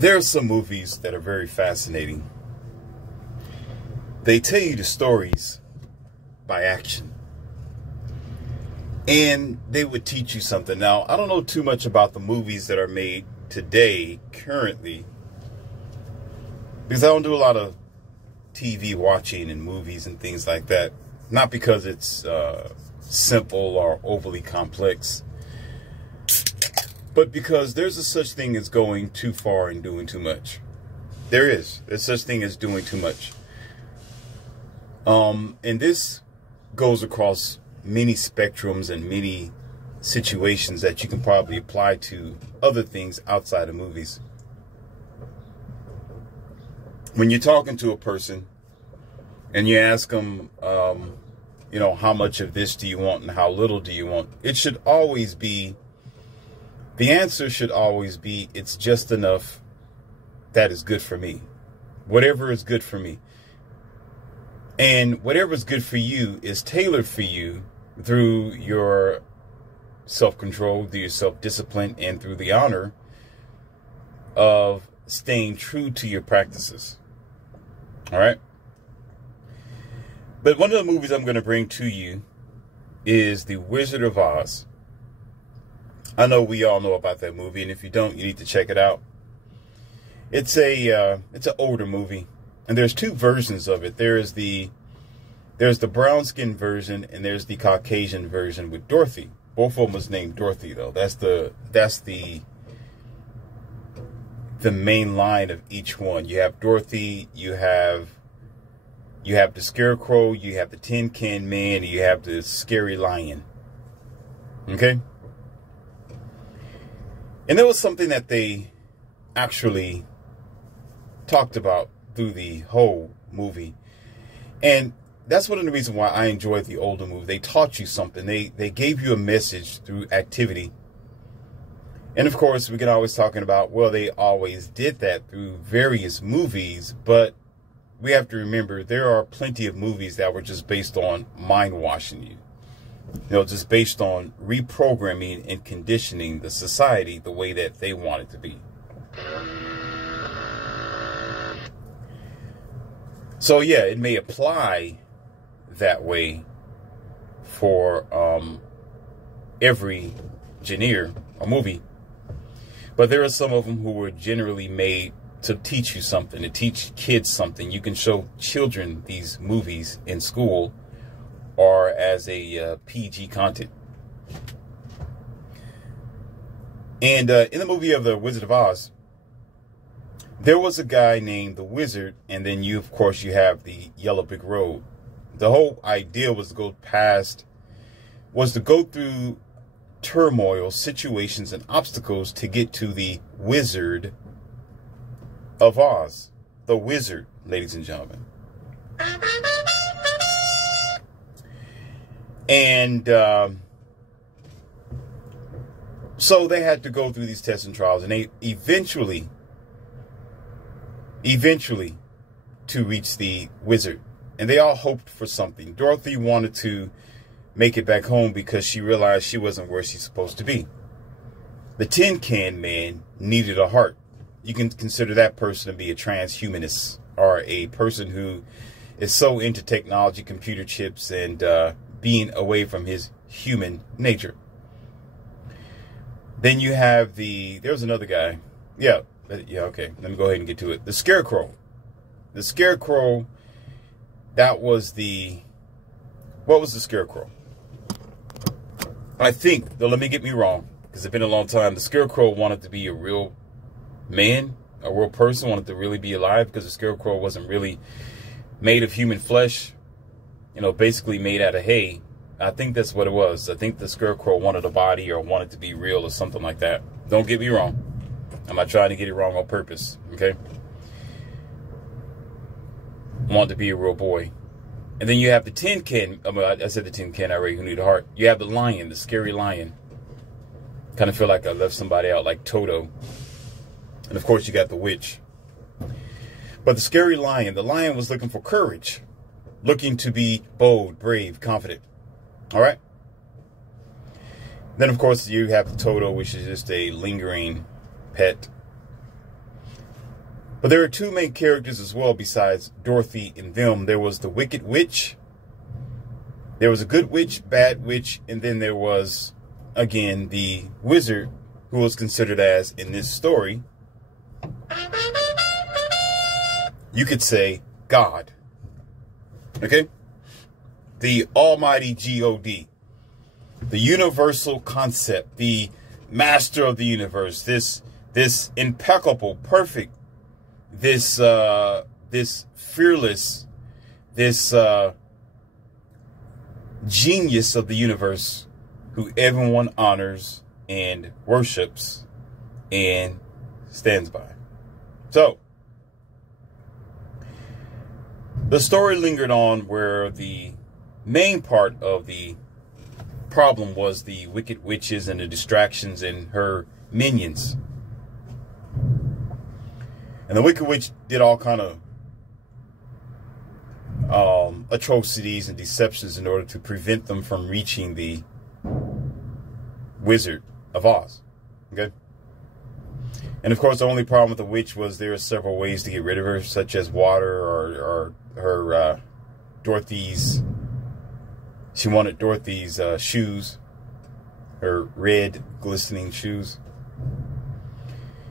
There are some movies that are very fascinating. They tell you the stories by action. And they would teach you something. Now, I don't know too much about the movies that are made today, currently, because I don't do a lot of TV watching and movies and things like that. Not because it's simple or overly complex, but because there's a such thing as going too far and doing too much. There's such thing as doing too much. And this goes across many spectrums and many situations that you can probably apply to other things outside of movies. When you're talking to a person and you ask them, how much of this do you want and how little do you want? It should always be, the answer should always be, it's just enough that is good for me. Whatever is good for me. And whatever is good for you is tailored for you through your self-control, through your self-discipline, and through the honor of staying true to your practices. All right? But one of the movies I'm going to bring to you is The Wizard of Oz. I know we all know about that movie, and if you don't, you need to check it out. It's an older movie, and there's two versions of it. There's the brown skin version, and there's the Caucasian version with Dorothy. Both of them was named Dorothy, though. That's the main line of each one. You have Dorothy, you have the Scarecrow, you have the Tin Can Man, and you have the Scary Lion. Okay? And there was something that they actually talked about through the whole movie. And that's one of the reasons why I enjoy the older movie. They taught you something. They gave you a message through activity. And of course, we can always talking about, well, they always did that through various movies, but we have to remember there are plenty of movies that were just based on mind washing you. Just based on reprogramming and conditioning the society the way that they want it to be. So yeah, it may apply that way for every genre or movie, but there are some of them who were generally made to teach you something, to teach kids something. You can show children these movies in school or as a PG content. And in the movie of The Wizard of Oz, there was a guy named the Wizard, and then of course, you have the Yellow Brick Road. The whole idea was to go through turmoil, situations, and obstacles to get to the Wizard of Oz. The Wizard, ladies and gentlemen. And so they had to go through these tests and trials, and they eventually to reach the wizard. And they all hoped for something. Dorothy wanted to make it back home because she realized she wasn't where she's supposed to be. The Tin Can Man needed a heart. You can consider that person to be a transhumanist, or a person who is so into technology, computer chips, and being away from his human nature. Then you have there's another guy. Yeah, okay. Let me go ahead and get to it. The Scarecrow. The Scarecrow, what was the Scarecrow? I think, though, let me get me wrong, because it's been a long time. The Scarecrow wanted to be a real man, a real person, wanted to really be alive, because the Scarecrow wasn't really made of human flesh, basically made out of hay. I think that's what it was. I think the Scarecrow wanted a body or wanted to be real or something like that. Don't get me wrong. I'm not trying to get it wrong on purpose, okay? Wanted to be a real boy. And then you have the Tin Can. I said the Tin Can already, who need a heart. You have the lion, the Scary Lion. Kind of feel like I left somebody out, like Toto. And of course, you got the witch. But the Scary Lion, the lion was looking for courage. Looking to be bold, brave, confident. All right? Then, of course, you have the Toto, which is just a lingering pet. But there are two main characters as well besides Dorothy and them. There was the Wicked Witch. There was a good witch, bad witch, and then there was, again, the wizard, who was considered as, in this story, you could say, God. Okay? The almighty God. The universal concept, the master of the universe, this impeccable, perfect, this fearless, this genius of the universe, who everyone honors and worships and stands by. So, the story lingered on where the main part of the problem was the wicked witches and the distractions and her minions. And the Wicked Witch did all kind of atrocities and deceptions in order to prevent them from reaching the Wizard of Oz. Okay? And of course, the only problem with the witch was there are several ways to get rid of her, such as water or her Dorothy's. She wanted Dorothy's shoes, her red glistening shoes.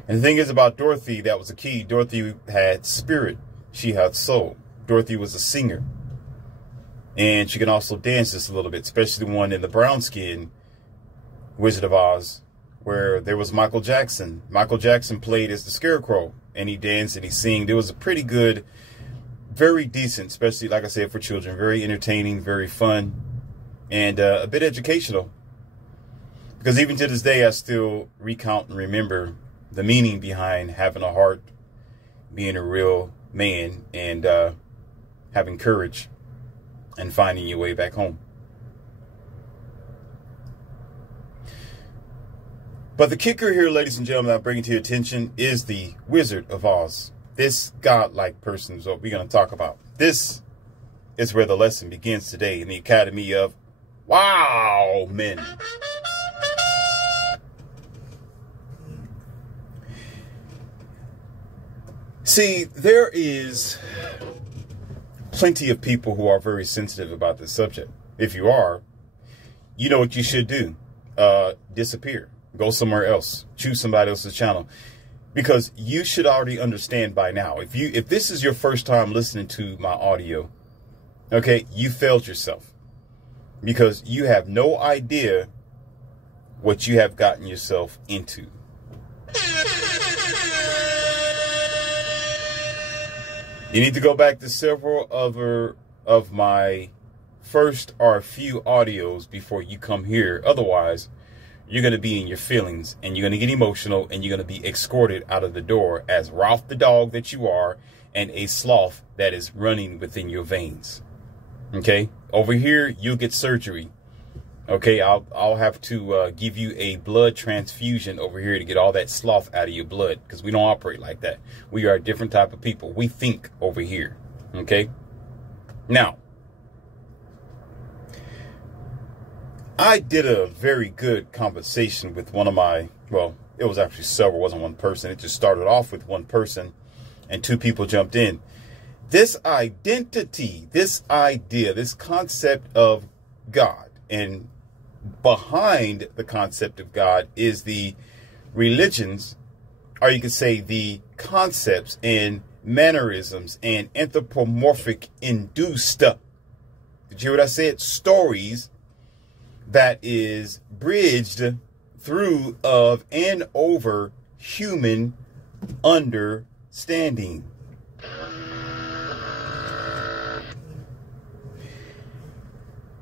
And the thing is about Dorothy, that was the key. Dorothy had spirit. She had soul. Dorothy was a singer. And she can also dance just a little bit, especially the one in the brown skin Wizard of Oz, where there was Michael Jackson. Michael Jackson played as the Scarecrow, and he danced and he sang. It was a pretty good, very decent, especially, like I said, for children. Very entertaining, very fun, and a bit educational. Because even to this day, I still recount and remember the meaning behind having a heart, being a real man, and having courage and finding your way back home. But the kicker here, ladies and gentlemen, I'm bringing to your attention is the Wizard of Oz. This godlike person is what we're going to talk about. This is where the lesson begins today in the Academy of Wow Men. See, there is plenty of people who are very sensitive about this subject. If you are, you know what you should do. Disappear. Go somewhere else. Choose somebody else's channel. Because you should already understand by now. If this is your first time listening to my audio, okay, you failed yourself. Because you have no idea what you have gotten yourself into. You need to go back to several other of my first or a few audios before you come here. Otherwise, you're going to be in your feelings and you're going to get emotional and you're going to be escorted out of the door as Ralph the dog that you are and a sloth that is running within your veins. Okay? Over here, you'll get surgery. Okay? I'll have to give you a blood transfusion over here to get all that sloth out of your blood, because we don't operate like that. We are a different type of people. We think over here. Okay? Now, I did a very good conversation with one of my, well, it was actually several, it wasn't one person. It just started off with one person and two people jumped in. This identity, this idea, this concept of God, and behind the concept of God is the religions, or you could say the concepts and mannerisms and anthropomorphic induced, did you hear what I said? Stories that is bridged through of and over human understanding.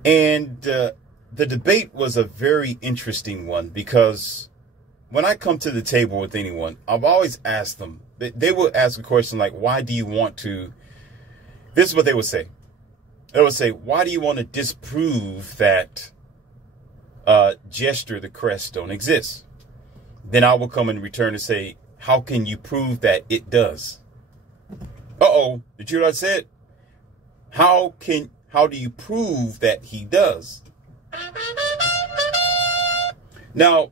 And the debate was a very interesting one, because when I come to the table with anyone, I've always asked them, they will ask a question like, why do you want to, this is what they would say. They would say, why do you want to disprove that gesture, the crest, don't exist? Then I will come in return and say, how can you prove that it does? Uh-oh, did you hear what I said? How do you prove that he does? Now,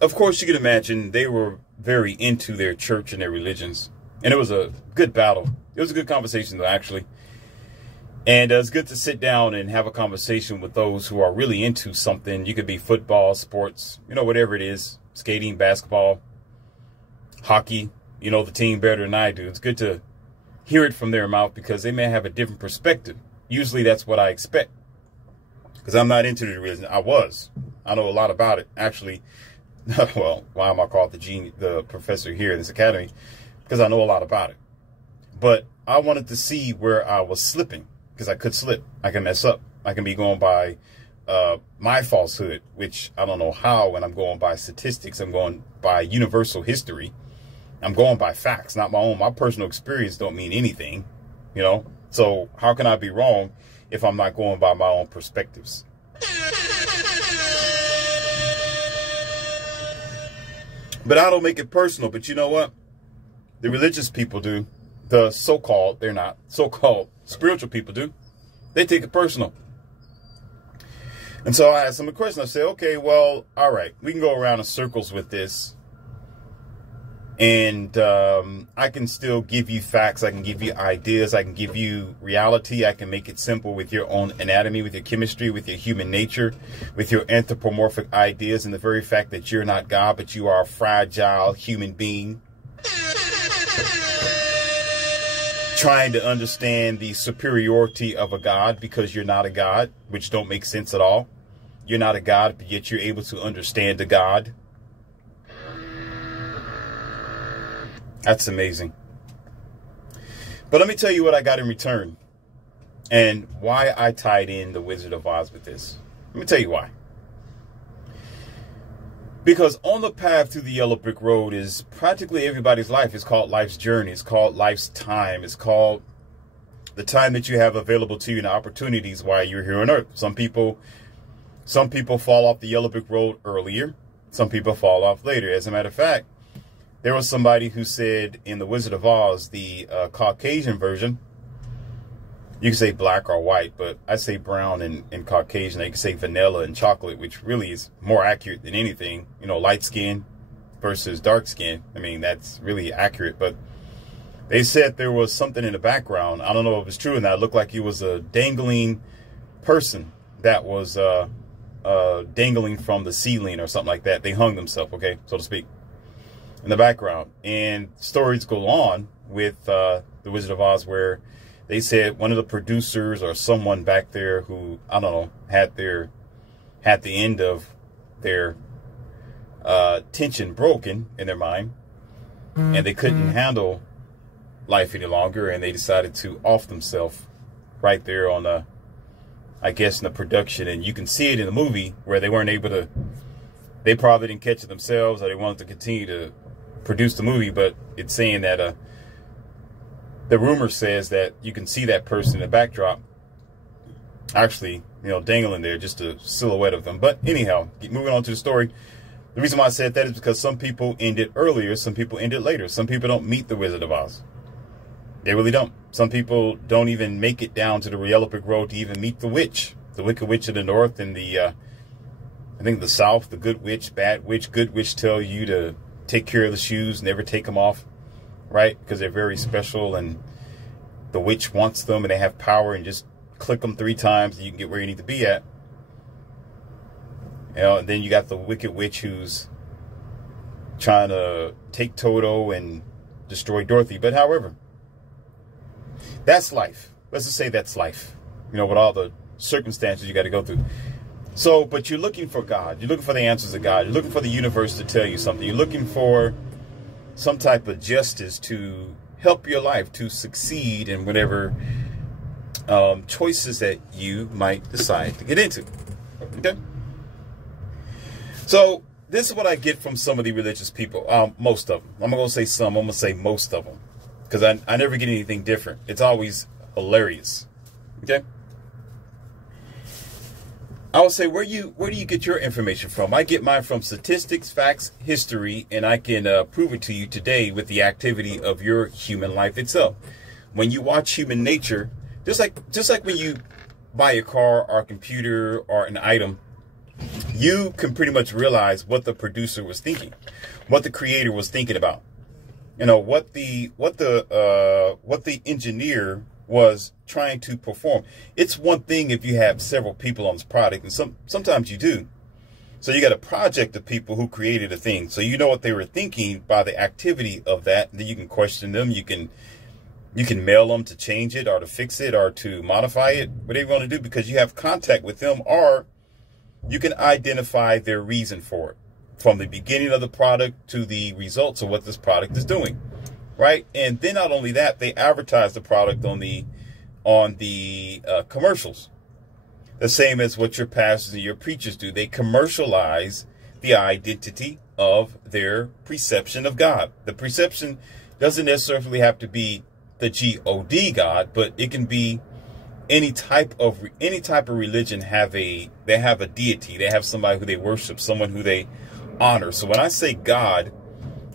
of course, you can imagine they were very into their church and their religions. And it was a good battle. It was a good conversation, though, actually. And it's good to sit down and have a conversation with those who are really into something. You could be football, sports, whatever it is, skating, basketball, hockey. You know the team better than I do. It's good to hear it from their mouth because they may have a different perspective. Usually that's what I expect because I'm not into the religion. I know a lot about it, actually. Well, why am I called the professor here in this academy? Because I know a lot about it. But I wanted to see where I was slipping because I could slip. I can mess up. I can be going by my falsehood, which I don't know how when I'm going by statistics. I'm going by universal history. I'm going by facts, not my own. My personal experience don't mean anything, So how can I be wrong if I'm not going by my own perspectives? But I don't make it personal. But you know what? The religious people do. The so-called, they're not, so-called spiritual people do. They take it personal. And so I asked them a question. I said, okay, well, all right, we can go around in circles with this. And I can still give you facts. I can give you ideas. I can give you reality. I can make it simple with your own anatomy, with your chemistry, with your human nature, with your anthropomorphic ideas, and the very fact that you're not God, but you are a fragile human being. Trying to understand the superiority of a God because you're not a God, which don't make sense at all. You're not a God, but yet you're able to understand a God. That's amazing. But let me tell you what I got in return and why I tied in the Wizard of Oz with this. Let me tell you why. Because on the path to the yellow brick road is practically everybody's life. It's called life's journey. It's called life's time. It's called the time that you have available to you and the opportunities while you're here on earth. Some people fall off the yellow brick road earlier. Some people fall off later. As a matter of fact, there was somebody who said in the Wizard of Oz, the Caucasian version, you can say black or white, but I say brown and Caucasian. They can say vanilla and chocolate, which really is more accurate than anything. Light skin versus dark skin. I mean, that's really accurate. But they said there was something in the background. I don't know if it's true or not. It looked like it was a dangling person that was dangling from the ceiling or something like that. They hung themselves, okay, so to speak, in the background. And stories go on with the Wizard of Oz where they said one of the producers or someone back there who, I don't know, had the end of their tension broken in their mind, and they couldn't handle life any longer, and they decided to off themselves right there on the, I guess, in the production. And you can see it in the movie where they weren't able to, they probably didn't catch it themselves, or they wanted to continue to produce the movie, but it's saying that the rumor says that you can see that person in the backdrop actually, dangling there, just a silhouette of them. But anyhow, moving on to the story. The reason why I said that is because some people end it earlier, some people end it later. Some people don't meet the Wizard of Oz. They really don't. Some people don't even make it down to the yellow brick road to even meet the witch, the Wicked Witch of the North, and the, I think the South, the Good Witch, Bad Witch. Good Witch tell you to take care of the shoes, never take them off, right? Because they're very special, and the witch wants them, and they have power, and just click them 3 times, and you can get where you need to be at. And then you got the Wicked Witch who's trying to take Toto and destroy Dorothy. But however, that's life. Let's just say that's life, with all the circumstances you got to go through. So, but you're looking for God. You're looking for the answers of God. You're looking for the universe to tell you something. You're looking for some type of justice to help your life to succeed in whatever choices that you might decide to get into. Okay? So, this is what I get from some of the religious people. Most of them. I'm not going to say some. I'm going to say most of them. Because I never get anything different. It's always hilarious. Okay? I would say, where do you get your information from? I get mine from statistics, facts, history, and I can prove it to you today with the activity of your human life itself. When you watch human nature, just like when you buy a car or a computer or an item, you can pretty much realize what the producer was thinking, what the creator was thinking about. You know, what the engineer was trying to perform. It's one thing if you have several people on this product, and sometimes you do. So you got a project of people who created a thing. So you know what they were thinking by the activity of that. Then you can question them. You can mail them to change it or to fix it or to modify it, whatever you want to do, because you have contact with them, or you can identify their reason for it from the beginning of the product to the results of what this product is doing, right? And then not only that, they advertise the product on the commercials. The same as what your pastors and your preachers do. They commercialize the identity of their perception of God. The perception doesn't necessarily have to be the God, God, but it can be any type of religion. They have a deity. They have somebody who they worship, someone who they honor. So when I say God,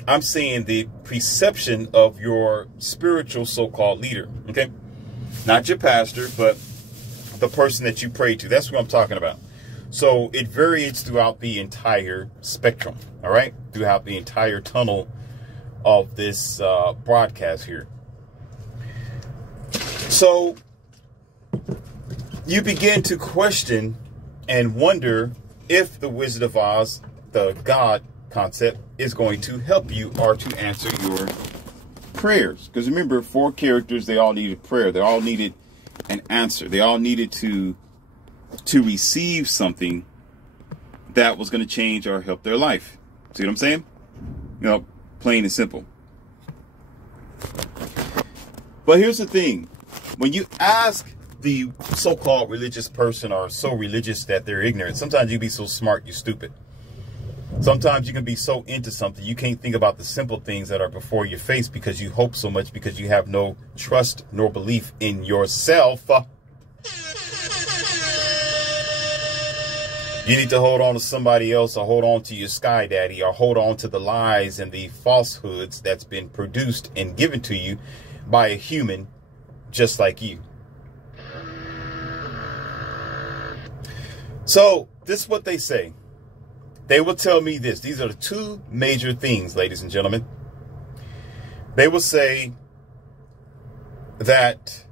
I'm saying the perception of your spiritual so-called leader. Okay, not your pastor, but the person that you pray to. That's what I'm talking about. So it varies throughout the entire spectrum. All right, throughout the entire tunnel of this broadcast here. So you begin to question and wonder if the Wizard of Oz, the God concept, is going to help you or to answer your prayers. Because remember, 4 characters, they all needed prayer. They all needed an answer. They all needed to receive something that was going to change or help their life. See what I'm saying? You know, plain and simple. But here's the thing. When you ask the so-called religious person, or so religious that they're ignorant, sometimes you can be so smart you're stupid. Sometimes you can be so into something you can't think about the simple things that are before your face because you hope so much, because you have no trust nor belief in yourself. You need to hold on to somebody else, or hold on to your sky daddy, or hold on to the lies and the falsehoods that's been produced and given to you by a human just like you. So this is what they say. They will tell me this. These are the 2 major things, ladies and gentlemen. They will say that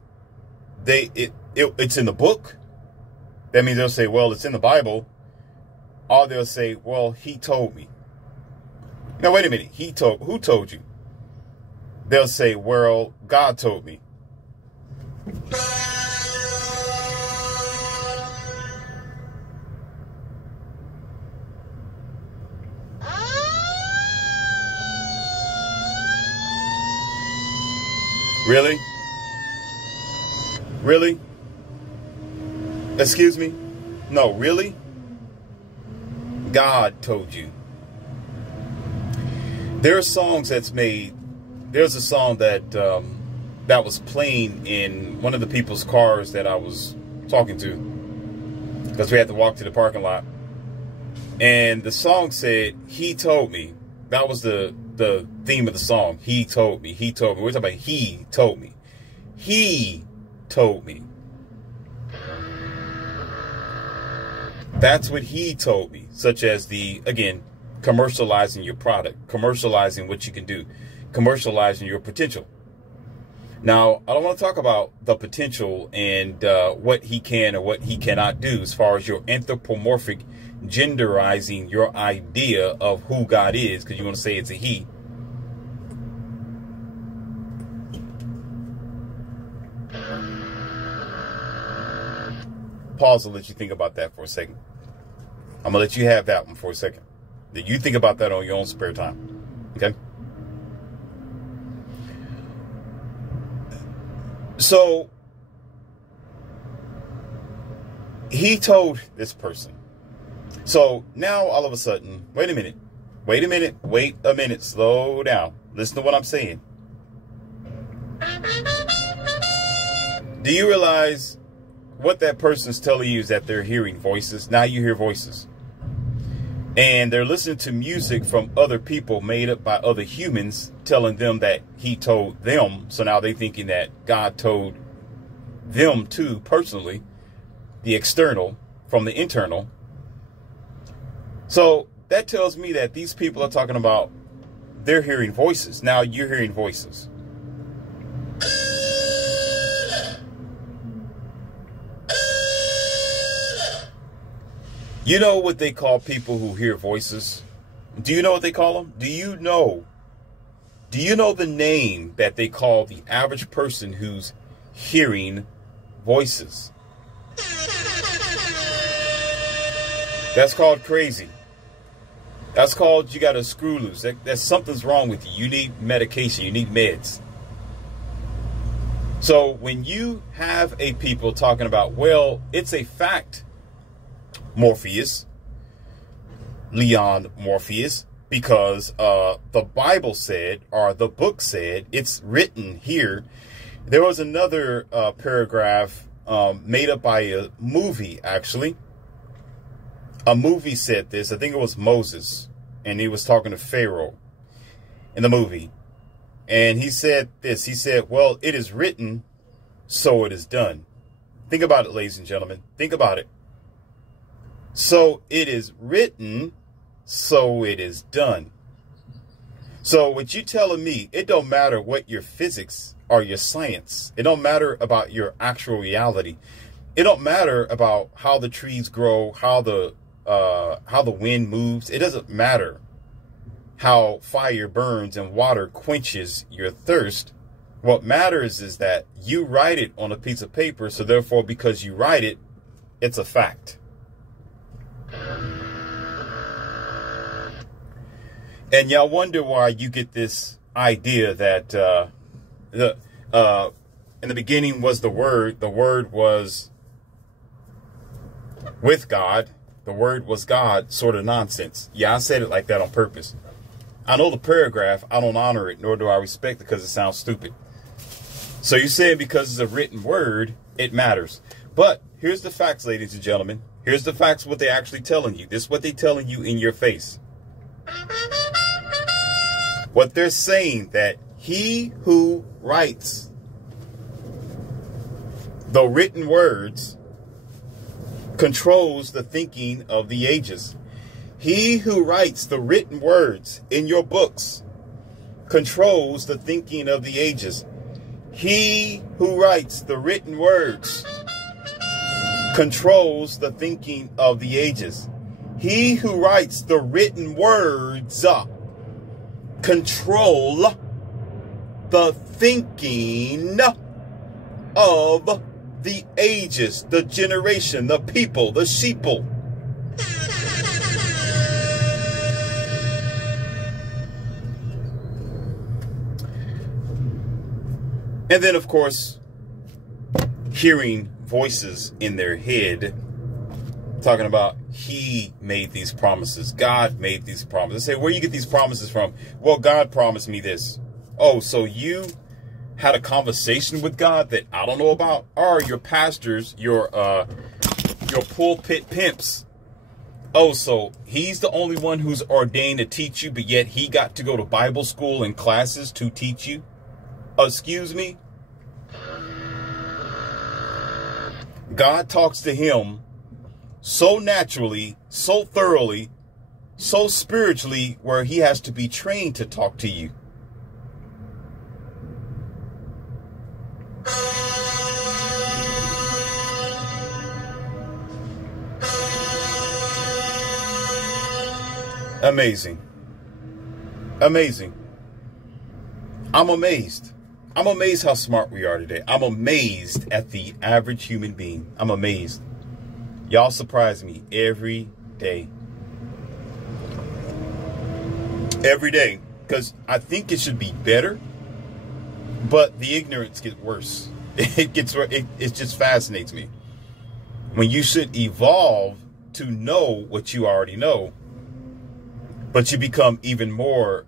it's in the book. That means they'll say, well, it's in the Bible. Or they'll say, well, he told me. Now, wait a minute. Who told you? They'll say, well, God told me. Really? Really? Excuse me? No, really? God told you. There are songs that's made. There's a song that that was playing in one of the people's cars that I was talking to, because we had to walk to the parking lot. And the song said, he told me. That was the theme of the song. He told me. He told me. We're talking about he told me. He told me. That's what he told me. Such as again, commercializing your product, commercializing what you can do, commercializing your potential. Now, I don't want to talk about the potential and what he can or what he cannot do as far as your anthropomorphic genderizing your idea of who God is, because you want to say it's a he. Pause and let you think about that for a second. I'm going to let you have that one for a second. That you think about that on your own spare time. Okay? So, he told this person. So, now all of a sudden, wait a minute, slow down. Listen to what I'm saying. Do you realize what that person's telling you is that they're hearing voices? Now you hear voices. And they're listening to music from other people made up by other humans telling them that he told them. So now they're thinking that God told them too personally, the external from the internal. So that tells me that these people are talking about they're hearing voices. Now you're hearing voices. You know what they call people who hear voices? Do you know what they call them? Do you know the name that they call the average person who's hearing voices? That's called crazy. That's called you got a screw loose. That something's wrong with you. You need medication. You need meds. So when you have a people talking about, well, it's a fact, Morpheus, Leon Morpheus, because the Bible said, or the book said, it's written here. There was another paragraph made up by a movie, actually. A movie said this. I think it was Moses, and he was talking to Pharaoh in the movie. And he said this. He said, well, it is written, so it is done. Think about it, ladies and gentlemen. Think about it. So it is written, so it is done. So what you telling me, it don't matter what your physics or your science. It don't matter about your actual reality. It don't matter about how the trees grow, how the wind moves. It doesn't matter how fire burns and water quenches your thirst. What matters is that you write it on a piece of paper. So therefore, because you write it, it's a fact. And y'all wonder why you get this idea that in the beginning was the Word was with God, the Word was God, sort of nonsense. Yeah, I said it like that on purpose. I know the paragraph, I don't honor it, nor do I respect it because it sounds stupid. So you say because it's a written word, it matters. But here's the facts, ladies and gentlemen. Here's the facts, what they're actually telling you. This is what they're telling you in your face. What they're saying, that he who writes the written words controls the thinking of the ages. He who writes the written words in your books controls the thinking of the ages. He who writes the written words controls the thinking of the ages. He who writes the written words control the thinking of the ages, the generation, the people, the sheeple. And then, of course, hearing voices in their head talking about he made these promises. God made these promises. They say, where you get these promises from? Well, God promised me this. Oh, so you had a conversation with God that I don't know about? Or your pastors, your pulpit pimps. Oh, so he's the only one who's ordained to teach you, but yet he got to go to Bible school and classes to teach you? Excuse me? God talks to him so naturally, so thoroughly, so spiritually, where he has to be trained to talk to you. Amazing. Amazing. I'm amazed. I'm amazed how smart we are today. I'm amazed at the average human being. I'm amazed. Y'all surprise me every day. Every day. Because I think it should be better. But the ignorance gets worse. It just fascinates me. When you should evolve to know what you already know. But you become even more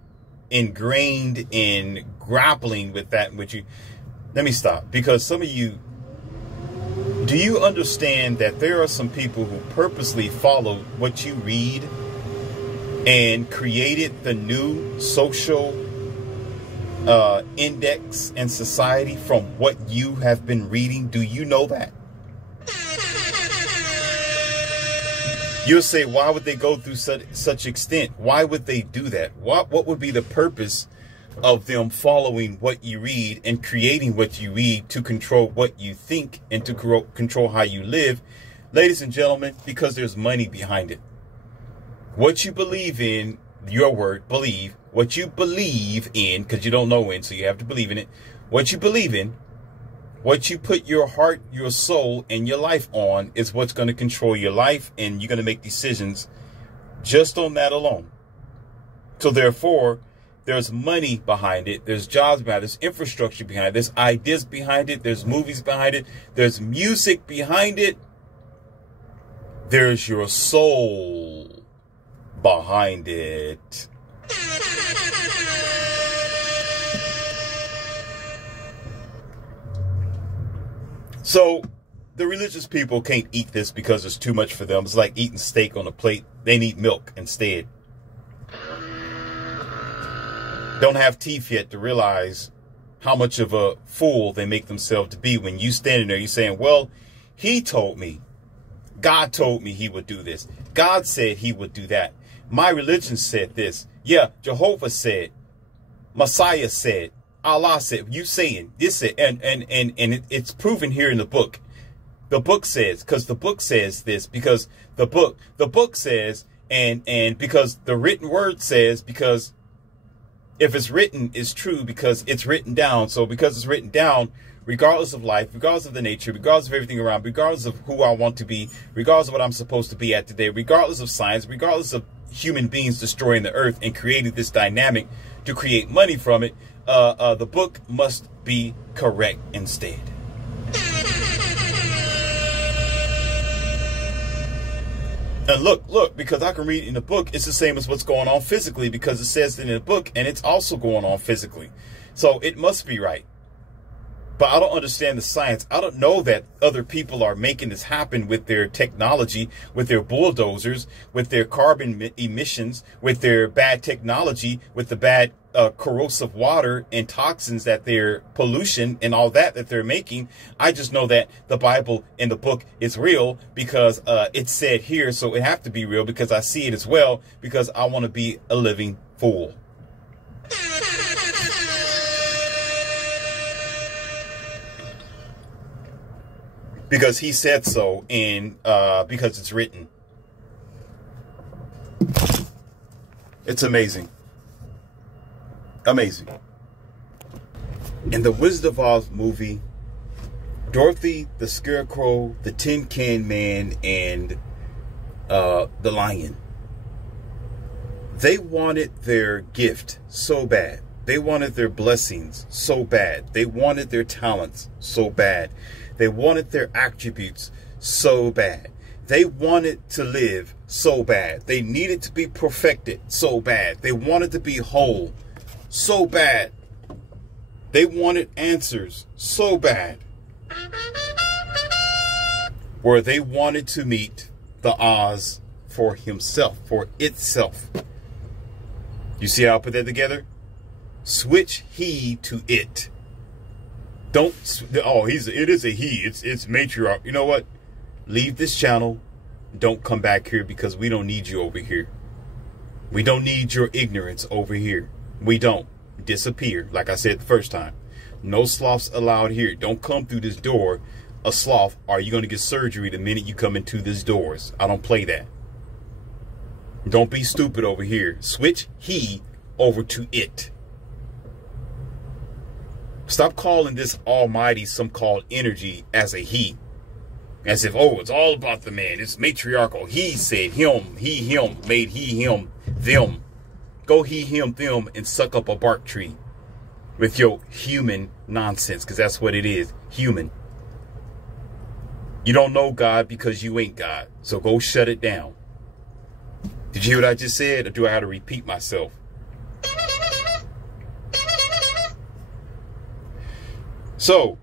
ingrained in grappling with that which you... Let me stop. Because some of you... Do you understand that there are some people who purposely follow what you read and created the new social index and society from what you have been reading? Do you know that? You'll say, why would they go through such extent? Why would they do that? What would be the purpose of them following what you read and creating what you read to control what you think and to control how you live? Ladies and gentlemen, because there's money behind it. What you believe in, your word, believe, what you believe in, because you don't know when, so you have to believe in it. What you believe in, what you put your heart, your soul, and your life on is what's going to control your life, and you're going to make decisions just on that alone. So therefore, there's money behind it, there's jobs behind it, there's infrastructure behind it, there's ideas behind it, there's movies behind it, there's music behind it, there's your soul behind it. So the religious people can't eat this because it's too much for them. It's like eating steak on a plate. They need milk instead. Don't have teeth yet to realize how much of a fool they make themselves to be when you standing there, you're saying, well, he told me. God told me he would do this. God said he would do that. My religion said this. Yeah, Jehovah said. Messiah said. Allah said. You saying this, and it's proven here in the book. The book says, because the book says this, because the book says, and because the written word says, because if it's written, it's true because it's written down. So because it's written down, regardless of life, regardless of the nature, regardless of everything around, regardless of who I want to be, regardless of what I'm supposed to be at today, regardless of science, regardless of human beings destroying the earth and creating this dynamic to create money from it, the book must be correct instead. And look, because I can read in the book, it's the same as what's going on physically because it says it in the book and it's also going on physically. So it must be right. But I don't understand the science. I don't know that other people are making this happen with their technology, with their bulldozers, with their carbon emissions, with their bad technology, with the bad corrosive water and toxins that their pollution and all that they're making. I just know that the Bible in the book is real because it's said here. So it have to be real because I see it as well because I want to be a living fool. Because he said so, and because it's written. It's amazing. Amazing. In the Wizard of Oz movie, Dorothy, the Scarecrow, the Tin Can Man, and the Lion, they wanted their gift so bad. They wanted their blessings so bad. They wanted their talents so bad. They wanted their attributes so bad. They wanted to live so bad. They needed to be perfected so bad. They wanted to be whole so bad. They wanted answers so bad. Where they wanted to meet the Oz for himself, for itself. You see how I put that together? Switch he to it. Don't, it is a he. It's matriarch. You know what? Leave this channel. Don't come back here because we don't need you over here. We don't need your ignorance over here. We don't. Disappear, like I said the first time. No sloths allowed here. Don't come through this door a sloth, or you're going to get surgery the minute you come into these doors. I don't play that. Don't be stupid over here. Switch he over to it. Stop calling this almighty some called energy as a he. As if, oh, it's all about the man. It's matriarchal. He said him, he, him, made he, him, them. Go he, him, them, and suck up a bark tree with your human nonsense, because that's what it is, human. You don't know God because you ain't God, so go shut it down. Did you hear what I just said, or do I have to repeat myself? So,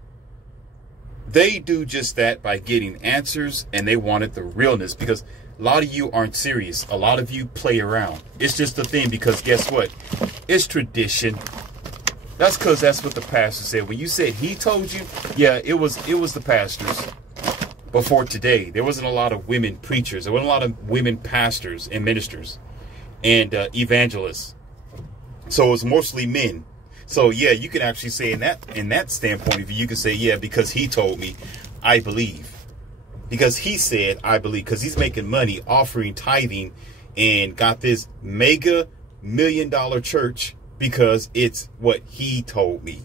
they do just that by getting answers, and they wanted the realness, because a lot of you aren't serious. A lot of you play around. It's just a thing, because guess what? It's tradition. That's because that's what the pastor said. When you said he told you, yeah, it was the pastors. before today, there wasn't a lot of women preachers. There wasn't a lot of women pastors and ministers and evangelists. So it was mostly men. So yeah, you can actually say in that standpoint of view, you can say, yeah, because he told me, I believe. Because he said, I believe. Because he's making money offering tithing and got this mega $1 million church because it's what he told me.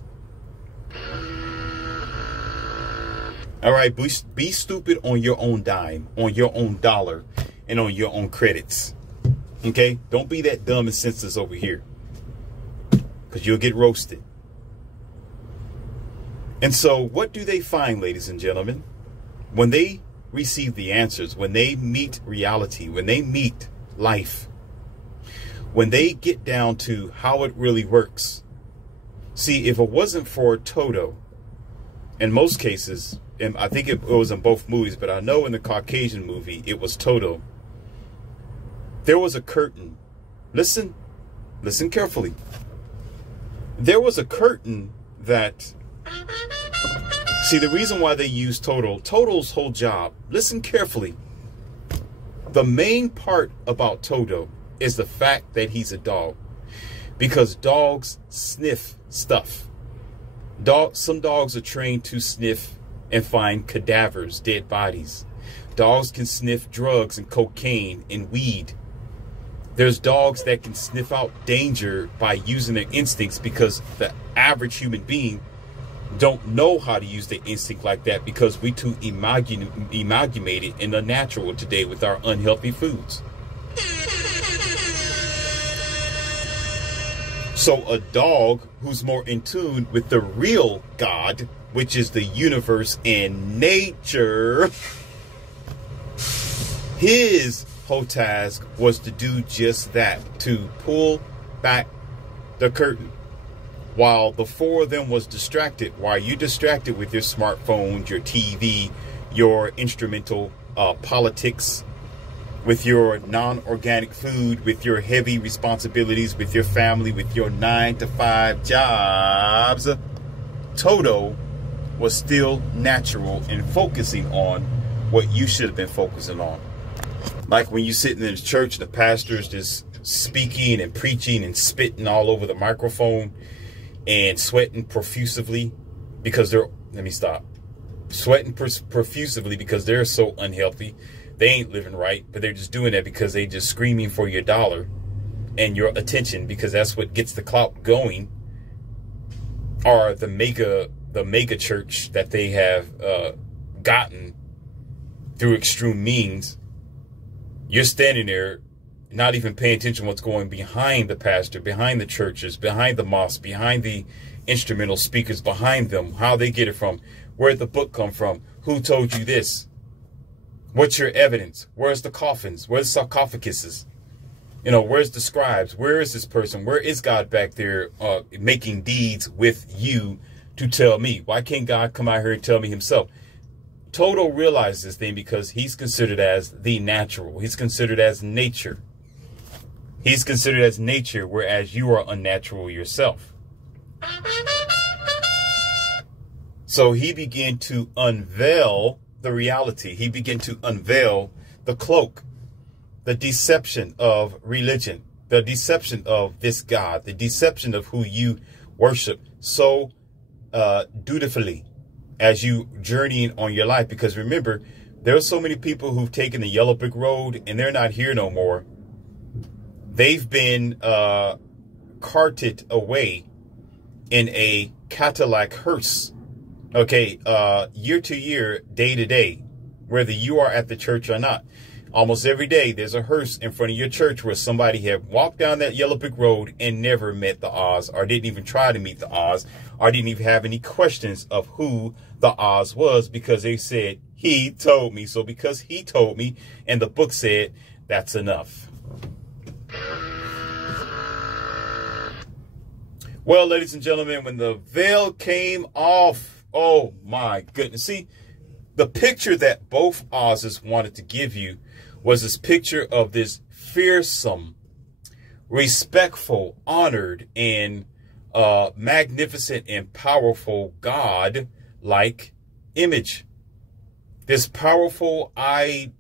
All right, be stupid on your own dime, on your own dollar, and on your own credits. Okay? Don't be that dumb and senseless over here, because you'll get roasted. And so what do they find, ladies and gentlemen? When they receive the answers, when they meet reality, when they meet life, when they get down to how it really works. See, if it wasn't for Toto, in most cases, and I think it was in both movies, but I know in the Caucasian movie, it was Toto. There was a curtain. Listen carefully. There was a curtain that, see, the reason why they use Toto's whole job, listen carefully. The main part about Toto is the fact that he's a dog, because dogs sniff stuff. Some dogs are trained to sniff and find cadavers, dead bodies. Dogs can sniff drugs and cocaine and weed. There's dogs that can sniff out danger by using their instincts, because the average human being don't know how to use their instinct like that, because we too amalgamated and unnatural today with our unhealthy foods. So a dog who's more in tune with the real God, which is the universe and nature, his whole task was to do just that, to pull back the curtain. While the four of them was distracted, while you distracted with your smartphones, your TV, your instrumental politics, with your non-organic food, with your heavy responsibilities, with your family, with your 9-to-5 jobs, Toto was still natural and focusing on what you should have been focusing on. Like when you're sitting in the church, the pastor's just speaking and preaching and spitting all over the microphone and sweating profusely because sweating profusely because they're so unhealthy. They ain't living right, but they're just doing that because they just screaming for your dollar and your attention, because that's what gets the clout going. Or the mega church that they have gotten through extreme means. You're standing there not even paying attention to what's going behind the pastor, behind the churches, behind the mosque, behind the instrumental speakers, behind them, how they get it from, where'd the book come from, who told you this, what's your evidence, where's the coffins, where's the sarcophaguses, where's the scribes, where is this person, where is God back there making deeds with you to tell me? Why can't God come out here and tell me himself? Toto realized this thing because he's considered as the natural. He's considered as nature. He's considered as nature, whereas you are unnatural yourself. So he began to unveil the reality. He began to unveil the cloak, the deception of religion, the deception of this God, the deception of who you worship so dutifully as you journeying on your life. Because remember, there are so many people who've taken the yellow brick road and they're not here no more. They've been carted away in a Cadillac hearse, okay, year to year, day to day, whether you are at the church or not. Almost every day there's a hearse in front of your church where somebody had walked down that yellow brick road and never met the Oz, or didn't even try to meet the Oz, or didn't even have any questions of who the Oz was, because they said, he told me. So because he told me and the book said, that's enough. Well, ladies and gentlemen, when the veil came off, oh my goodness. See, the picture that both Oz's wanted to give you was this picture of this fearsome, respectful, honored, and magnificent and powerful God-like image. This powerful, I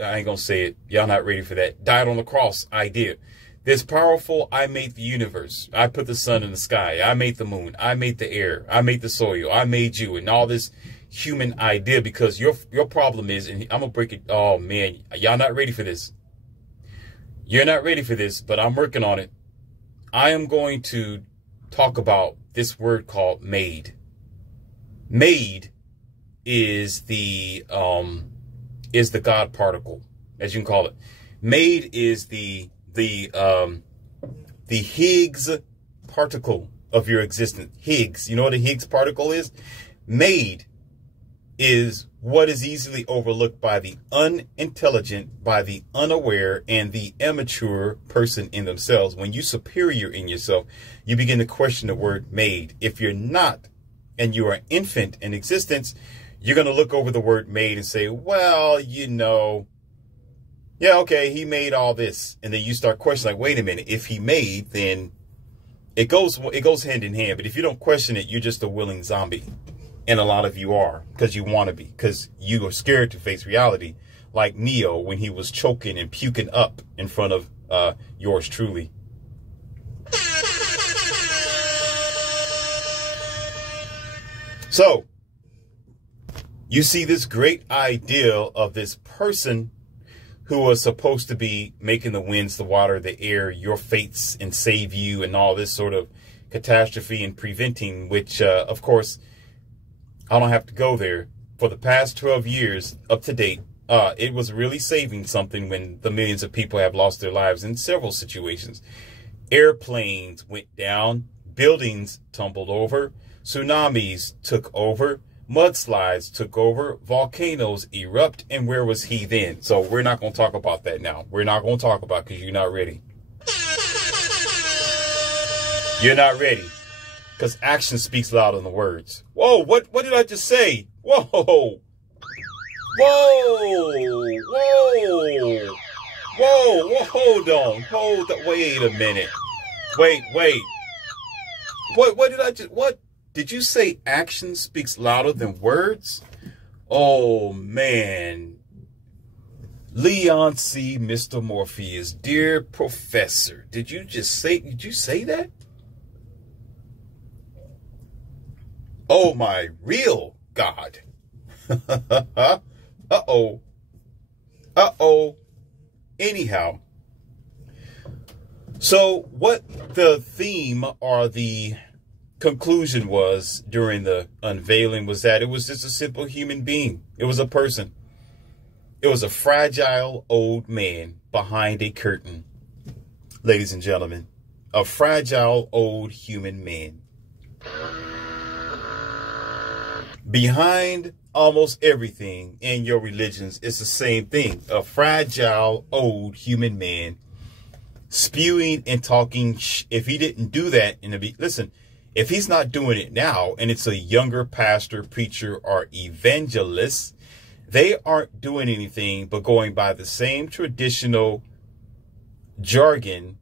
ain't gonna say it. Y'all not ready for that. Died on the cross idea. This powerful, I made the universe. I put the sun in the sky. I made the moon. I made the air. I made the soil. I made you. And all this human idea, because your problem is, and I'm gonna break it. Oh man, y'all not ready for this. You're not ready for this, but I'm working on it. I am going to talk about this word called made. Made is the God particle, as you can call it. Made is the Higgs particle of your existence. Higgs, you know what a Higgs particle is? Made is what is easily overlooked by the unintelligent, by the unaware, and the immature person in themselves. When you're superior in yourself, you begin to question the word made. If you're not, and you are an infant in existence, you're going to look over the word made and say, well, you know, yeah, okay, he made all this. And then you start questioning, like, wait a minute, if he made, then it goes hand in hand. But if you don't question it, you're just a willing zombie. And a lot of you are, because you want to be, because you are scared to face reality, like Neo when he was choking and puking up in front of yours truly. So, you see this great ideal of this person who was supposed to be making the winds, the water, the air, your fates, and save you, and all this sort of catastrophe and preventing, which, of course, I don't have to go there. For the past 12 years, up to date, it was really saving something when the millions of people have lost their lives in several situations. Airplanes went down, buildings tumbled over, tsunamis took over, mudslides took over, volcanoes erupt, and where was he then? So we're not going to talk about that now. We're not going to talk about it because you're not ready. You're not ready. Because action speaks louder than the words. Whoa, what did I just say? Whoa. Whoa. Hold on. Wait a minute. Wait. What did you say? Action speaks louder than words? Oh, man. Leon C. Mr. Morpheus, dear professor, did you say that? Oh, my real God. Uh-oh. Anyhow. So what the theme or the conclusion was during the unveiling was that it was just a simple human being. It was a person. It was a fragile old man behind a curtain. Ladies and gentlemen, a fragile old human man. Behind almost everything in your religions, it's the same thing. A fragile old human man spewing and talking. If he didn't do that listen, if he's not doing it now, and it's a younger pastor, preacher, or evangelist, they aren't doing anything but going by the same traditional jargon,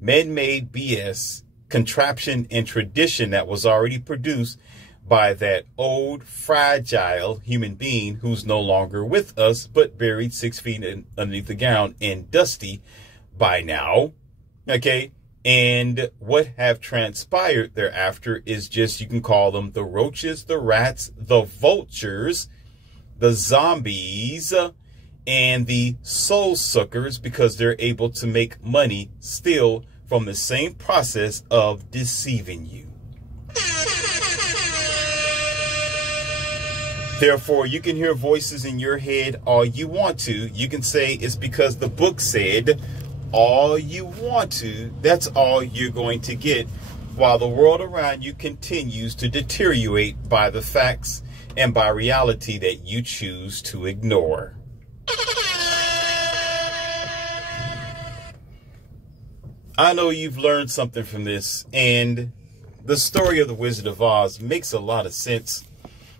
man-made BS, contraption, and tradition that was already produced by that old, fragile human being who's no longer with us, but buried 6 feet underneath the ground and dusty by now. Okay. And what have transpired thereafter is just, you can call them the roaches, the rats, the vultures, the zombies, and the soul suckers, because they're able to make money still from the same process of deceiving you. Therefore, you can hear voices in your head all you want to. You can say it's because the book said all you want to. That's all you're going to get, while the world around you continues to deteriorate by the facts and by reality that you choose to ignore. I know you've learned something from this, and the story of the Wizard of Oz makes a lot of sense.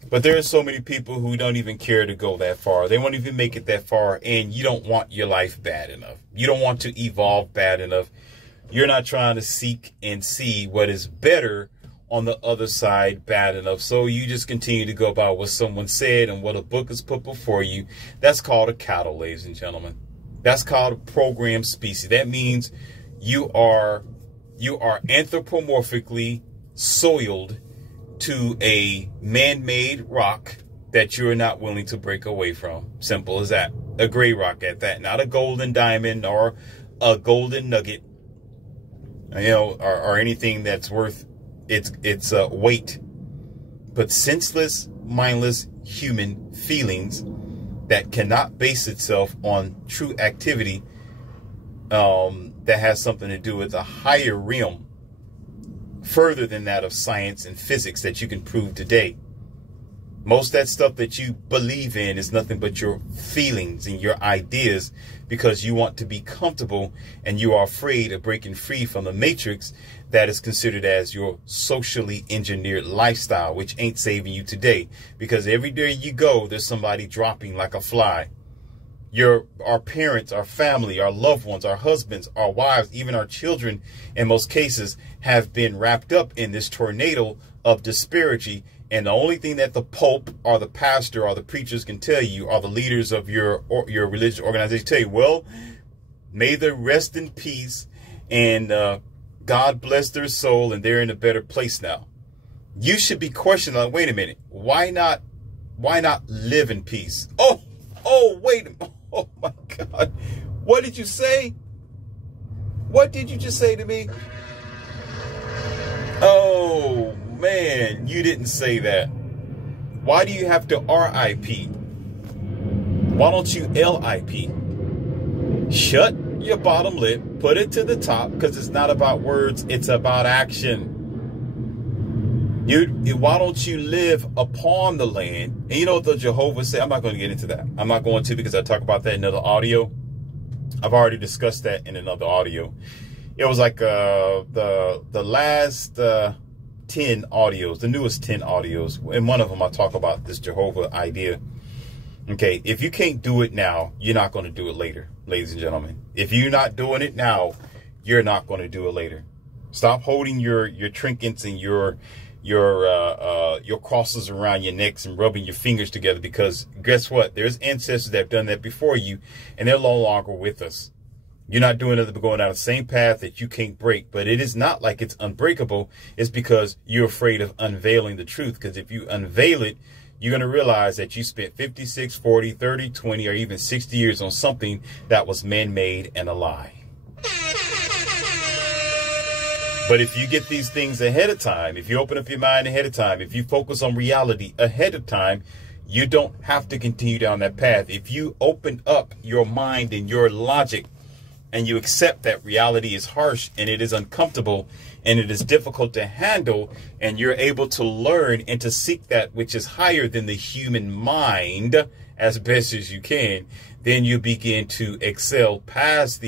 But there are so many people who don't even care to go that far. They won't even make it that far, and you don't want your life bad enough. You don't want to evolve bad enough. You're not trying to seek and see what is better on the other side bad enough. So you just continue to go by what someone said and what a book is put before you. That's called a cattle, ladies and gentlemen. That's called a programmed species. That means you are anthropomorphically soiled to a man-made rock that you're not willing to break away from. Simple as that. A gray rock at that, not a golden diamond or a golden nugget, or anything that's worth its weight, but senseless, mindless human feelings that cannot base itself on true activity that has something to do with a higher realm, further than that of science and physics that you can prove today. Most of that stuff that you believe in is nothing but your feelings and your ideas, because you want to be comfortable and you are afraid of breaking free from the matrix that is considered as your socially engineered lifestyle, which ain't saving you today, because every day you go, there's somebody dropping like a fly. Our parents, our family, our loved ones, our husbands, our wives, even our children, in most cases, have been wrapped up in this tornado of disparity. And the only thing that the Pope or the pastor or the preachers can tell you, or the leaders of your religious organization tell you, well, may they rest in peace and God bless their soul and they're in a better place now. You should be questioning, like, wait a minute, why not live in peace? Oh, wait a minute. Oh my God. What did you say? What did you just say to me? Oh, man, you didn't say that. Why do you have to RIP? Why don't you LIP? Shut your bottom lip, put it to the top, because it's not about words, it's about action. Why don't you live upon the land? And you know what the Jehovah said? I'm not going to get into that. I'm not going to, because I talk about that in another audio. I've already discussed that in another audio. It was like the last 10 audios, the newest 10 audios. In one of them, I talk about this Jehovah idea. Okay, if you can't do it now, you're not going to do it later, ladies and gentlemen. If you're not doing it now, you're not going to do it later. Stop holding your trinkets and your crosses around your necks and rubbing your fingers together, because guess what? There's ancestors that have done that before you, and they're no longer with us. You're not doing nothing but going down the same path that you can't break. But it is not like it's unbreakable. It's because you're afraid of unveiling the truth. Because if you unveil it, you're going to realize that you spent 56, 40, 30, 20, or even 60 years on something that was man-made and a lie. But if you get these things ahead of time, if you open up your mind ahead of time, if you focus on reality ahead of time, you don't have to continue down that path. If you open up your mind and your logic, and you accept that reality is harsh and it is uncomfortable and it is difficult to handle, and you're able to learn and to seek that which is higher than the human mind as best as you can, then you begin to excel past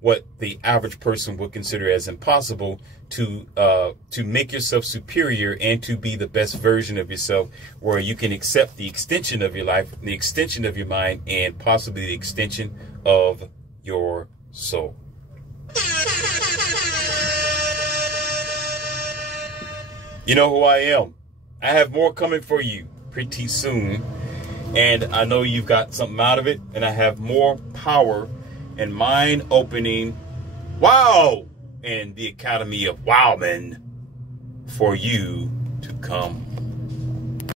what the average person would consider as impossible, to make yourself superior and to be the best version of yourself, where you can accept the extension of your life, the extension of your mind, and possibly the extension of your soul. You know who I am. I have more coming for you pretty soon, and I know you've got something out of it, and I have more power and mind-opening wow and the Academy of Wowmen for you to come.